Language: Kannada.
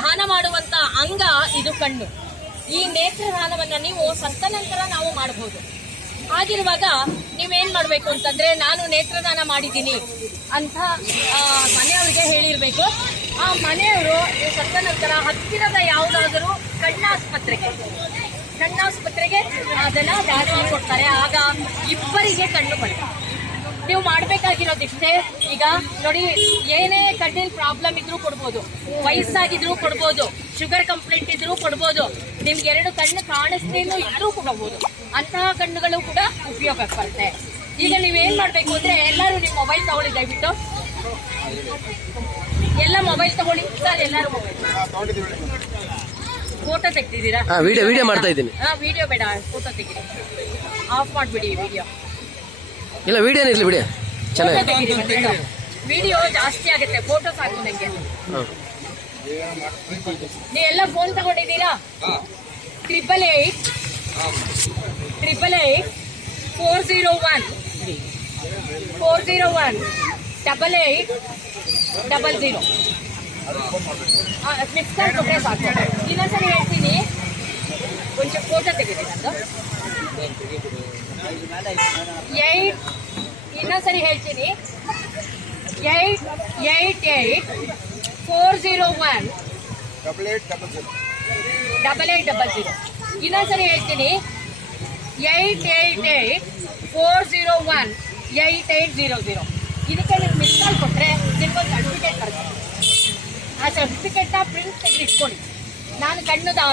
ದಾನ ಮಾಡುವಂತ ಅಂಗ ಇದು ಕಣ್ಣು. ಈ ನೇತ್ರದಾನವನ್ನ ನೀವು ಸತ್ತ ನಂತರ ನಾವು ಮಾಡಬಹುದು. ಹಾಗಿರುವಾಗ ನೀವೇನ್ ಮಾಡ್ಬೇಕು ಅಂತಂದ್ರೆ, ನಾನು ನೇತ್ರದಾನ ಮಾಡಿದ್ದೀನಿ ಅಂತ ಮನೆಯವ್ರಿಗೆ ಹೇಳಿರ್ಬೇಕು. ಆ ಮನೆಯವರು ಸತ್ತ ನಂತರ ಹತ್ತಿರದ ಯಾವುದಾದರೂ ಕಣ್ಣಾಸ್ಪತ್ರೆಗೆ ಅದನ್ನ ದಾನ ಕೊಡ್ತಾರೆ. ಆಗ ಇಬ್ಬರಿಗೆ ಕಣ್ಣು ಬರ್ತದೆ. ನೀವು ಮಾಡ್ಬೇಕಾಗಿರೋದಿಷ್ಟೇ. ಈಗ ನೋಡಿ, ಏನೇ ಕಣ್ಣಿನ ಪ್ರಾಬ್ಲಮ್ ಇದ್ರೂ ಕೊಡ್ಬೋದು, ವಯಸ್ಸಾಗಿದ್ರು ಕೊಡ್ಬೋದು, ಶುಗರ್ ಕಂಪ್ಲೇಂಟ್ ಇದ್ರೂ ಕೊಡ್ಬೋದು, ನಿಮ್ಗೆ 2 ಕಣ್ಣು ಕಾಣಿಸ್ದೇನು ಇದ್ರೂ ಕೊಡಬಹುದು. ಅಂತಹ ಕಣ್ಣುಗಳು ಕೂಡ ಉಪಯೋಗಕ್ಕೆ ಬರುತ್ತೆ. ಈಗ ನೀವೇನ್ ಮಾಡ್ಬೇಕು ಅಂದ್ರೆ, ಎಲ್ಲರೂ ನಿಮ್ಮ ಮೊಬೈಲ್ ತಗೊಳ್ಳಿ, ದಯವಿಟ್ಟು ಎಲ್ಲ ಮೊಬೈಲ್ ತಗೊಳ್ಳಿ ಸರ್. ಎಲ್ಲರೂ ಮೊಬೈಲ್ ಫೋಟೋ ತೆಗ್ದಿದ್ದೀರಾ? ವಿಡಿಯೋ ಮಾಡ್ತಾ ಇದ್ದೀನಿ. ವಿಡಿಯೋ ಬೇಡ, ಫೋಟೋ ತೆಗೀರಿ. ಆಫ್ ಮಾಡ್ಬಿಡಿ ವಿಡಿಯೋ. ಇಲ್ಲ, ವಿಡಿಯೋ ಬಿಡಿ, ಚೆನ್ನಾಗಿ. ವಿಡಿಯೋ ಜಾಸ್ತಿ ಆಗುತ್ತೆ, ಫೋಟೋ ಸಾಕು ನಂಗೆ. ನೀವೆಲ್ಲ ಫೋನ್ ತಗೊಂಡಿದ್ದೀರಾ? 888 401 8800. ಮಿಕ್ಸ್ ಕೊಟ್ಟರೆ ಸಾಕು. ಇನ್ನೊಂದ್ಸರಿ ಹೇಳ್ತೀನಿ, కొంచెం ಫೋಟೋ ತೆಗೀರಿ ನಂದು. ಇನ್ನೊಂದ್ಸರಿ ಹೇಳ್ತೀನಿ, 888 401 8800. ಇನ್ನೊಂದ್ಸರಿ ಹೇಳ್ತೀನಿ, 888 401 8800. ಇದಕ್ಕೆ ನೀವು ಮಿಸ್ ಕಾಲ್ ಕೊಟ್ಟರೆ ನಿಮ್ಗೊಂದು ಸರ್ಟಿಫಿಕೇಟ್ ಬರುತ್ತೆ. ಆ ಸರ್ಟಿಫಿಕೇಟ್ನ ಪ್ರಿಂಟ್ ತೆಗೆದಿಟ್ಕೊಳ್ಳಿ. ನಾನು ಕಣ್ಣು